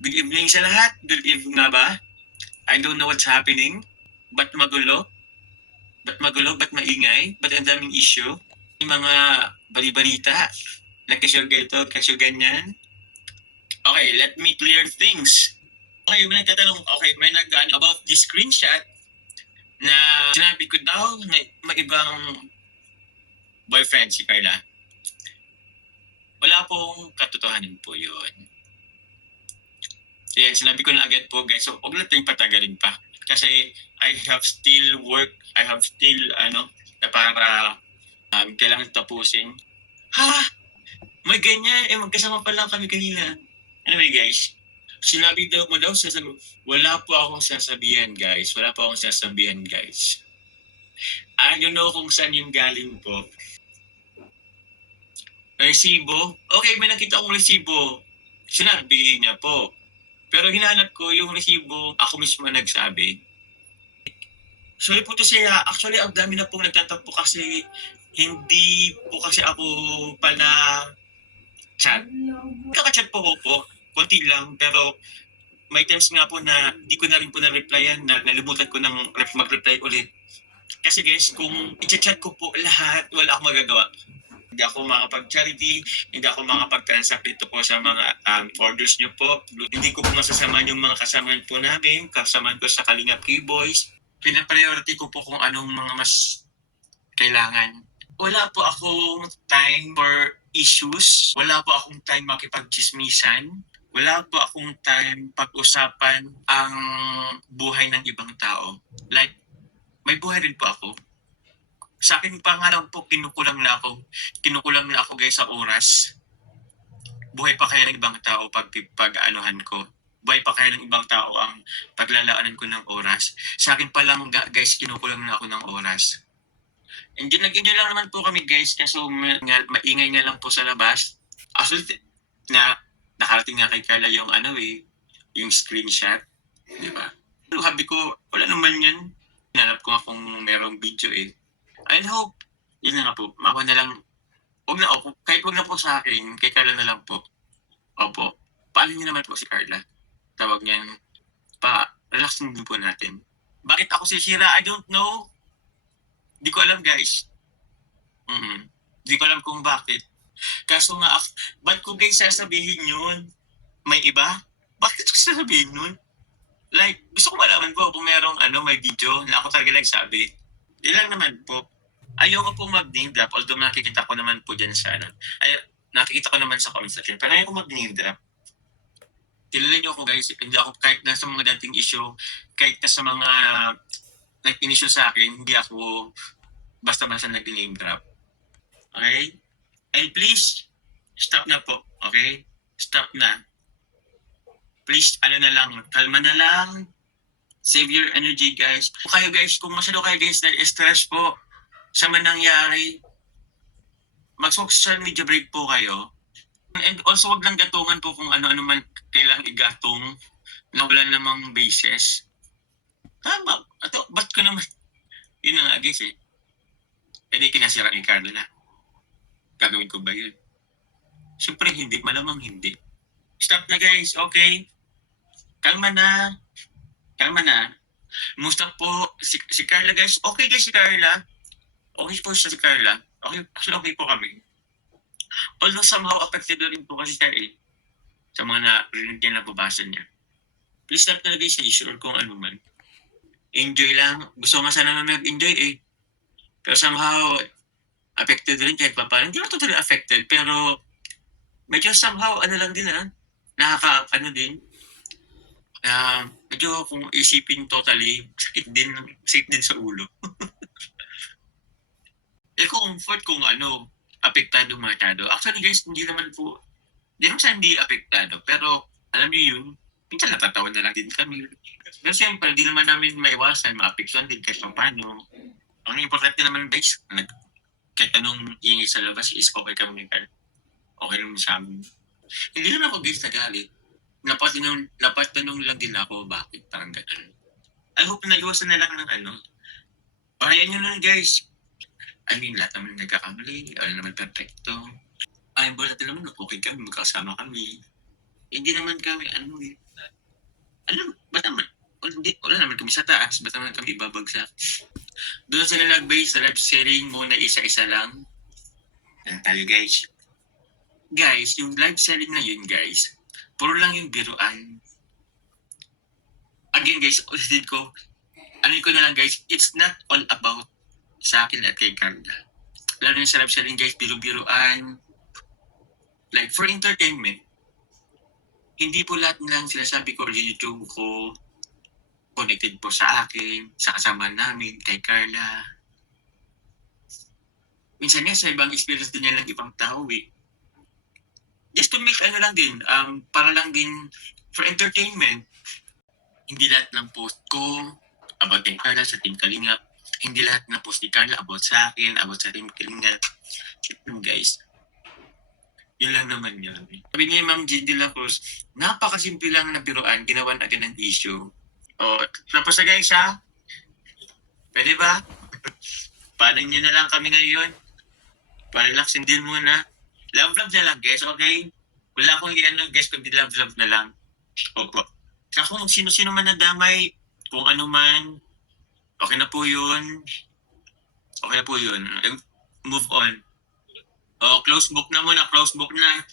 Good evening sa lahat. Good evening nga ba? I don't know what's happening. Ba't magulo? Ba't magulo? Ba't maingay? Ba't ang daming issue? May mga bali-balita. Nagkasyo ganito, kasyo ganyan. Okay, let me clear things. Okay, may nagtatanong, okay, may about this screenshot na sinabi ko daw na may ibang boyfriend si Carla. Wala pong katotohanan po yun. Kaya sinabi ko na agad po guys, so huwag natin patagalin pa. Kasi I have still work, I have still na para kailangan tapusin. Ha? May ganyan, magkasama pa lang kami kanina. Anyway guys, sinabi daw mo daw, wala po akong sasabihan guys. Wala po akong sasabihan guys. I don't know kung saan yung galing po. Resibo? Okay, may nakita akong resibo. Sinabi niya po. Pero hinahanap ko yung resibo, ako mismo nagsabi. Sorry po to siya. Actually, ang dami na pong nagtatampo kasi hindi po kasi ako pala chat. Kaka-chat po po. Konti lang. Pero may times nga po na di ko na rin po na-replyan na nalimutan ko ng mag-reply ulit. Kasi guys, kung i-chat ko po lahat, wala akong magagawa. Hindi ako makapag-charity, hindi ako makapag-transact dito po sa mga orders nyo po. Hindi ko po masasamahan yung mga kasamaan po namin, kasamaan ko sa Kalingap K-Boys. Pinapriority ko po kung anong mga mas kailangan. Wala po akong time for issues. Wala po akong time makipag-chismisan. Wala po akong time pag-usapan ang buhay ng ibang tao. Like, may buhay rin po ako. Sa akin pa nga lang po, kinukulang na ako guys sa oras. Buhay pa kaya ng ibang tao pag-anuhan ko. Buhay pa kaya ng ibang tao ang paglalaanan ko ng oras. Sa akin pa lang guys, kinukulang na ako ng oras. Nag-enjoy lang naman po kami guys, kasi maingay nga lang po sa labas. Actually, nakarating nga kay Carla yung yung screenshot. Di ba? Pero sabi ko, wala naman yun. Hinanap ko nga kung merong video eh. I hope, yun na nga po, ako na lang, kahit huwag na po sa akin, kay Carla na lang po. Opo, paano niyo naman po si Carla? Tawag niyan, relax din po natin. Bakit ako sisira? I don't know. Di ko alam guys. Di ko alam kung bakit. Kaso nga, ba't ko guys sasabihin yun? May iba? Bakit ko sasabihin yun? Like, gusto ko malaman po kung merong may video na ako talaga nagsabi. Di lang naman po. Ayoko po mag-name drop, although nakikita ko naman po dyan sa nakikita ko naman sa comment section, pero ayoko mag-name drop. Kilala niyo ako guys, hindi ako kahit na sa mga dating issue, kahit na sa mga nag-issue sa akin, hindi ako basta-basta nag-name drop. Okay? And please, stop na po. Okay? Stop na. Please, na lang, kalma na lang. Save your energy guys. Kung kayo guys, kung masyado kayo guys na-stress po, sa man nangyari, mag-social media break po kayo. And also, wag lang gatungan po kung ano-ano man kailang igatong na wala namang basis. Tama. Ba't ko naman? Yun na nga guys eh. Hindi kinasira ni Carla na. Gagawin ko ba yun? Siyempre hindi. Malamang hindi. Stop na guys. Okay? Kalma na. Kalma na. Musta po si Carla guys. Okay guys si Carla. Okay po siya si Carla. Okay, actually okay po kami. Although somehow affected rin po kasi siya eh. Sa mga narinig niya, nababasa niya. Please stop talaga sa issue or kung ano man. Enjoy lang. Gusto nga sana na mag-enjoy eh. Pero somehow, affected rin kahit pa paano. Hindi mo totally affected, pero medyo somehow, lang din din. Medyo kung isipin totally, sakit din sa ulo. Comfort kung apektado masyado. Actually guys, hindi naman siya hindi apektado, pero alam niyo yun, minsan natatawa na lang din kami. Pero siyempre, hindi naman namin maiwasan, maapektuhan din kahit paano. Ang importante naman guys, kahit anong ingay sa labas is okay kami. Okay naman sa amin. Hindi naman ako guys nagalit. Napatanong lang din ako bakit parang gano'n. I hope naiwasan na lang ng Parehan nyo lang guys. I mean, lahat naman nagkakamali. Naman perfecto. Importante naman, okay kami, magkasama kami. Hindi naman kami, ba't naman, wala naman kami sa taas, ba't naman kami babagsak? Doon sila nag-base sa live sharing muna isa-isa lang. Yan tayo guys. Guys, yung live selling na yun guys, puro lang yung biruan. Again guys, ulitin ko, ko na lang guys, it's not all about sa akin at kay Carla. Lalo yung sa live selling guys, biru-biruan. Like for entertainment, hindi po lahat ng sinasabi ko or YouTube ko connected po sa akin, sa kasama namin, kay Carla. Minsan nga sa ibang experience din yan ng ibang tao eh. Just to make lang din, para lang din for entertainment. Hindi lahat ng post ko about kay Carla sa Team Kalingap. Hindi lahat ng post ni Carla about sa akin, about sa Team Kalingap. Guys, yun lang naman yun. Sabi ni Ma'am G. De La Cruz, napakasimple lang na biruan, ginawa na agad ng issue. O, tapos na guys ha? Pwede ba? Paano nyo na lang kami ngayon? Pa-relaxin din muna. Love-love na lang guys, okay? Wala akong guys, kundi love-love na lang. Opo. Saka kung sino-sino man nadamay, kung ano man, okay na po yun. Okay na po yun. Move on. Oh, close book na muna, close book na.